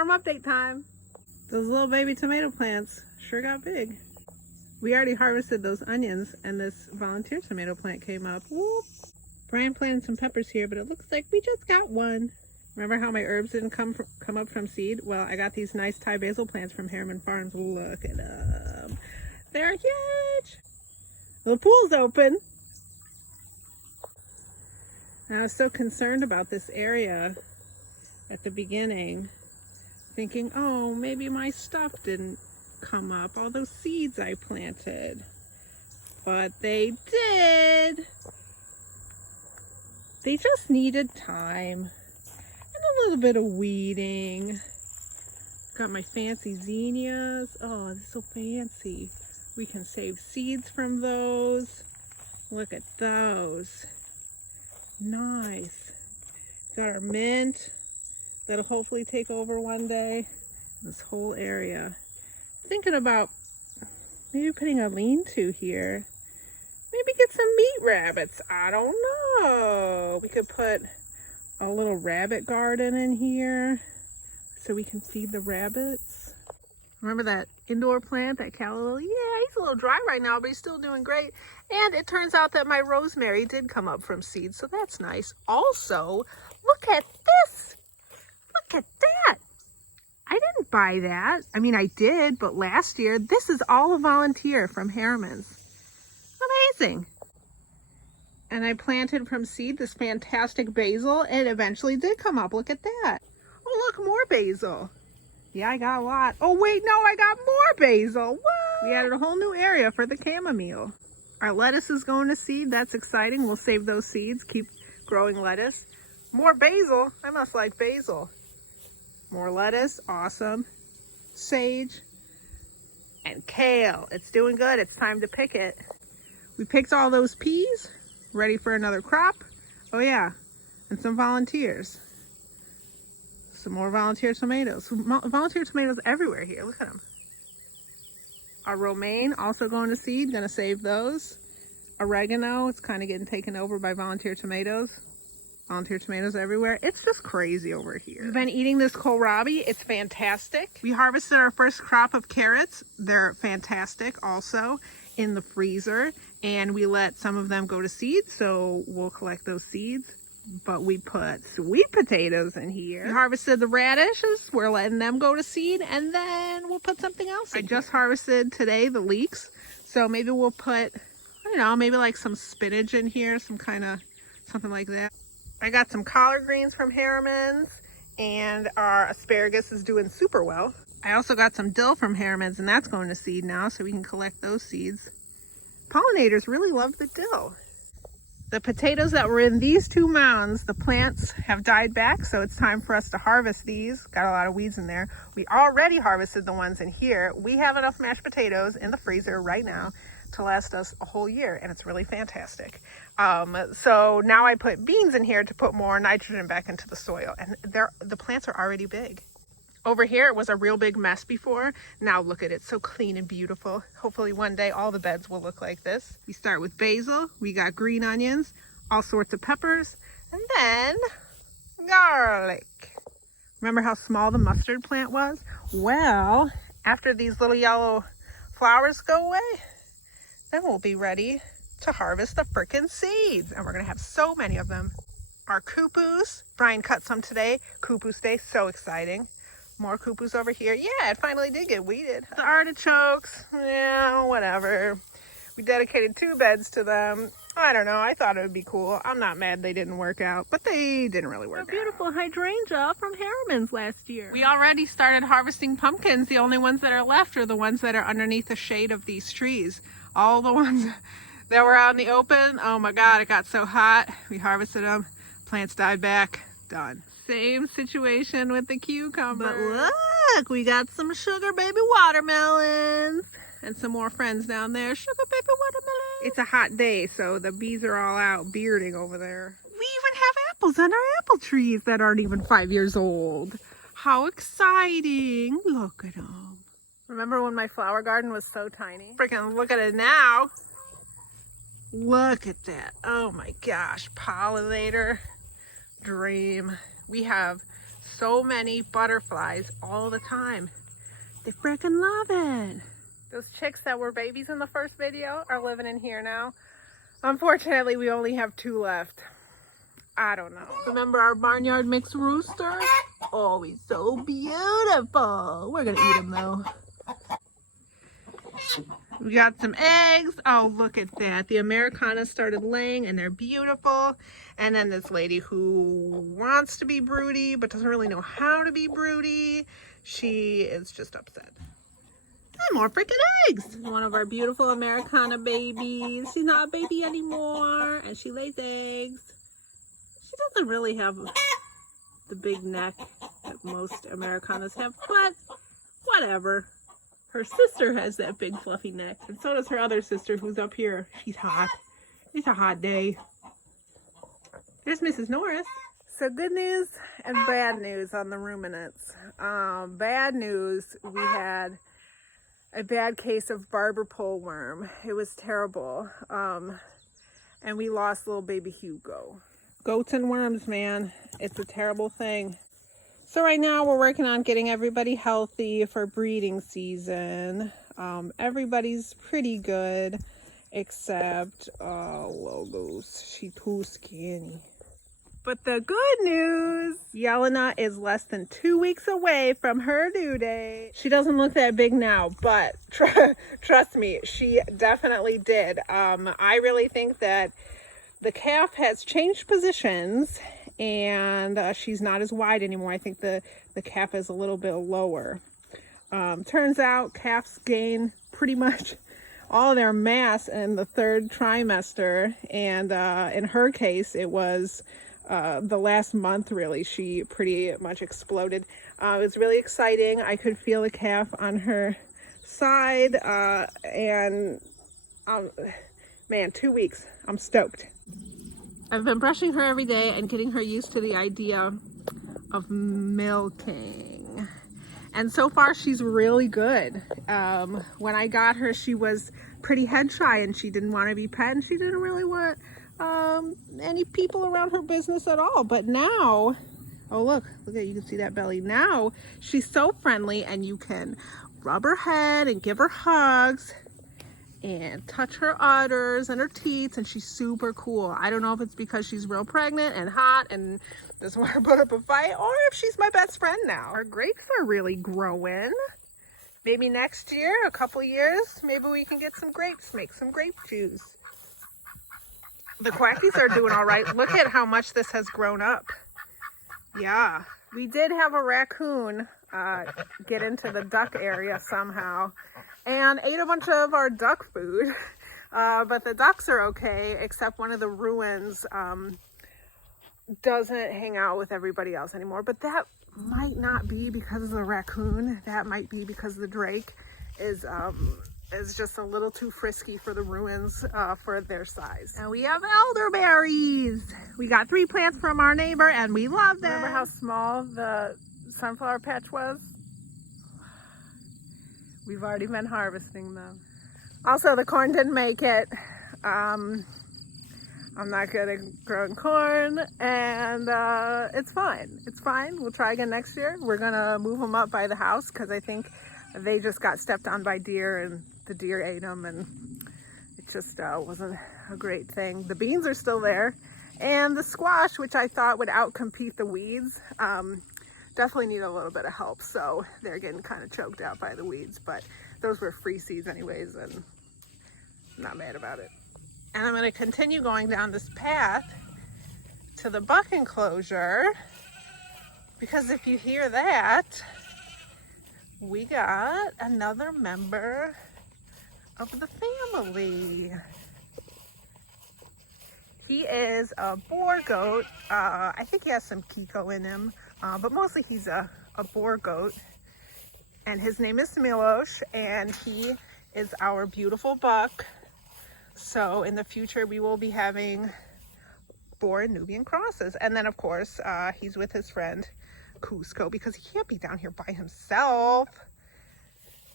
farm update time. Those little baby tomato plants sure got big. We already harvested those onions and this volunteer tomato plant came up. Whoop. Brian planted some peppers here, but it looks like we just got one. Remember how my herbs didn't come up from seed? Well, I got these nice Thai basil plants from Harriman Farms. Look at them. They're huge. The pool's open. And I was so concerned about this area at the beginning, thinking, oh, maybe my stuff didn't come up, all those seeds I planted. But they did. They just needed time and a little bit of weeding. Got my fancy zinnias. Oh, this is so fancy. We can save seeds from those. Look at those. Nice. Got our mint that'll hopefully take over one day. This whole area. Thinking about maybe putting a lean-to here. Maybe get some meat rabbits. I don't know. We could put a little rabbit garden in here so we can feed the rabbits. Remember that indoor plant, that calla lily? Yeah, he's a little dry right now, but he's still doing great. And it turns out that my rosemary did come up from seeds, so that's nice. Also, look at this. Look at that. I didn't buy that. I mean, I did, but last year, this is all a volunteer from Harriman's. Amazing. And I planted from seed this fantastic basil. It eventually did come up. Look at that. Oh, look, more basil. Yeah, I got a lot. Oh, wait, no, I got more basil. What? We added a whole new area for the chamomile. Our lettuce is going to seed. That's exciting. We'll save those seeds, keep growing lettuce. More basil. I must like basil. More lettuce. Awesome. Sage. And kale. It's doing good. It's time to pick it. We picked all those peas. Ready for another crop. Oh, yeah. And some volunteers. Some more volunteer tomatoes. Volunteer tomatoes everywhere here. Look at them. Our romaine also going to seed. Going to save those. Oregano. It's kind of getting taken over by volunteer tomatoes. Volunteer tomatoes everywhere. It's just crazy over here. We've been eating this kohlrabi. It's fantastic. We harvested our first crop of carrots. They're fantastic also in the freezer. And we let some of them go to seed. So we'll collect those seeds. But we put sweet potatoes in here. We harvested the radishes. We're letting them go to seed. And then we'll put something else in. I just harvested today the leeks. So maybe we'll put, I don't know, maybe like some spinach in here. Some kind of something like that. I got some collard greens from Harriman's. And our asparagus is doing super well. I also got some dill from Harriman's. And that's going to seed now. So we can collect those seeds. Pollinators really love the dill. The potatoes that were in these two mounds, the plants have died back, so it's time for us to harvest these. Got a lot of weeds in there. We already harvested the ones in here. We have enough mashed potatoes in the freezer right now to last us a whole year, and it's really fantastic. So now I put beans in here to put more nitrogen back into the soil, and the plants are already big. Over here, it was a real big mess before. Now look at it, so clean and beautiful. Hopefully one day all the beds will look like this. We start with basil, we got green onions, all sorts of peppers, and then garlic. Remember how small the mustard plant was? Well, after these little yellow flowers go away, then we'll be ready to harvest the frickin' seeds. And we're gonna have so many of them. Our cupuus, Brian cut some today. Cupuus Day, so exciting. More cupuus over here. Yeah, it finally did get weeded. The artichokes, yeah, whatever. We dedicated 2 beds to them. I don't know, I thought it would be cool. I'm not mad they didn't work out, but they didn't really work out. A beautiful hydrangea from Harriman's last year. We already started harvesting pumpkins. The only ones that are left are the ones that are underneath the shade of these trees. All the ones that were out in the open, oh my God, it got so hot. We harvested them, plants died back, done. Same situation with the cucumber. But look, we got some sugar baby watermelons and some more friends down there. Sugar baby watermelon. It's a hot day, so the bees are all out bearding over there. We even have apples on our apple trees that aren't even 5 years old. How exciting. Look at them. Remember when my flower garden was so tiny? Freaking look at it now. Look at that. Oh my gosh. Pollinator dream. We have so many butterflies all the time. They freaking love it. Those chicks that were babies in the first video are living in here now. Unfortunately, we only have 2 left. I don't know. Remember our barnyard mixed rooster? Oh, he's so beautiful. We're gonna eat him though. We got some eggs. Oh, look at that. The Americanas started laying and they're beautiful. And then this lady who wants to be broody but doesn't really know how to be broody, she is just upset. And more freaking eggs. One of our beautiful Americana babies. She's not a baby anymore and she lays eggs. She doesn't really have the big neck that most Americanas have, but whatever. Her sister has that big fluffy neck, and so does her other sister who's up here. She's hot. It's a hot day. There's Mrs. Norris. So good news and bad news on the ruminants. Bad news, we had a bad case of barber pole worm. It was terrible. And we lost little baby Hugo. Goats and worms, man. It's a terrible thing. So right now we're working on getting everybody healthy for breeding season. Everybody's pretty good except Logos. She's too skinny. But the good news, Yelena is less than 2 weeks away from her due date. She doesn't look that big now, but trust me, she definitely did. I really think that the calf has changed positions and she's not as wide anymore. I think the calf is a little bit lower. Turns out calves gain pretty much all their mass in the 3rd trimester, and in her case it was the last month really. She pretty much exploded. It was really exciting. I could feel the calf on her side, and man, 2 weeks. I'm stoked. I've been brushing her every day and getting her used to the idea of milking. And so far she's really good. When I got her, she was pretty head shy and she didn't want to be pet and she didn't really want any people around her business at all. But now, oh look at, you can see that belly. Now she's so friendly and you can rub her head and give her hugs and touch her udders and her teats, and she's super cool. I don't know if it's because she's real pregnant and hot and doesn't want to put up a fight, or if she's my best friend now. Our grapes are really growing. Maybe next year, a couple years, maybe we can get some grapes, make some grape juice. The quackies are doing all right. Look at how much this has grown up. Yeah, we did have a raccoon get into the duck area somehow and ate a bunch of our duck food, but the ducks are okay, except one of the ruins doesn't hang out with everybody else anymore. But that might not be because of the raccoon. That might be because the drake is just a little too frisky for the ruins for their size. And we have elderberries. We got 3 plants from our neighbor and we love them. Remember how small the sunflower patch was? We've already been harvesting them. Also, the corn didn't make it. I'm not good at growing corn, and it's fine. It's fine. We'll try again next year. We're gonna move them up by the house because I think they just got stepped on by deer and the deer ate them, and it just wasn't a great thing. The beans are still there, and the squash, which I thought would outcompete the weeds, definitely need a little bit of help, so they're getting kind of choked out by the weeds, but those were free seeds anyways, and I'm not mad about it. And I'm going to continue going down this path to the buck enclosure, because if you hear that, we got another member of the family. He is a boar goat. I think he has some Kiko in him, but mostly he's a boar goat. And his name is Milosh, and he is our beautiful buck. So in the future, we will be having boar and Nubian crosses. And then, of course, he's with his friend Cusco, because he can't be down here by himself.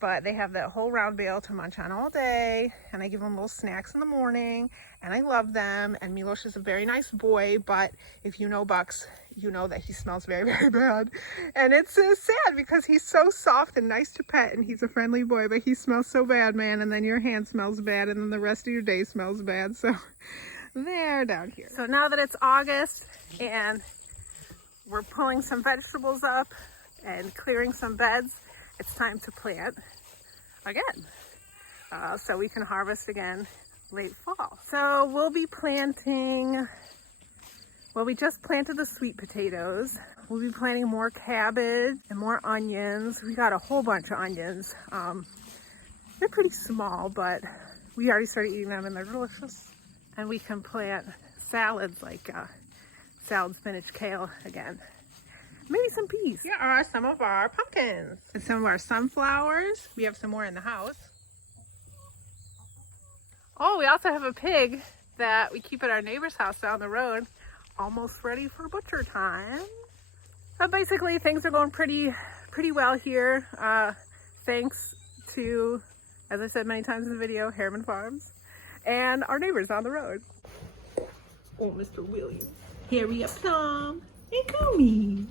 but they have that whole round bale to munch on all day, and I give them little snacks in the morning, and I love them. And Milos is a very nice boy, but if you know Bucks, you know that he smells very, very bad. And it's sad because he's so soft and nice to pet, and he's a friendly boy, but he smells so bad, man. And then your hand smells bad, and then the rest of your day smells bad. So they're down here. So now that it's August and we're pulling some vegetables up and clearing some beds, it's time to plant again, so we can harvest again late fall. So we'll be planting, well, we just planted the sweet potatoes. We'll be planting more cabbage and more onions. We got a whole bunch of onions. They're pretty small, but we already started eating them and they're delicious. And we can plant salads like salad, spinach, kale again. Maybe some peas. Here are some of our pumpkins and some of our sunflowers. We have some more in the house. Oh, we also have a pig that we keep at our neighbor's house down the road. Almost ready for butcher time. But basically things are going pretty well here. Thanks to, as I said many times in the video, Harriman Farms and our neighbors down the road. Oh, Mr. William. Hurry up, Tom, and Kumi.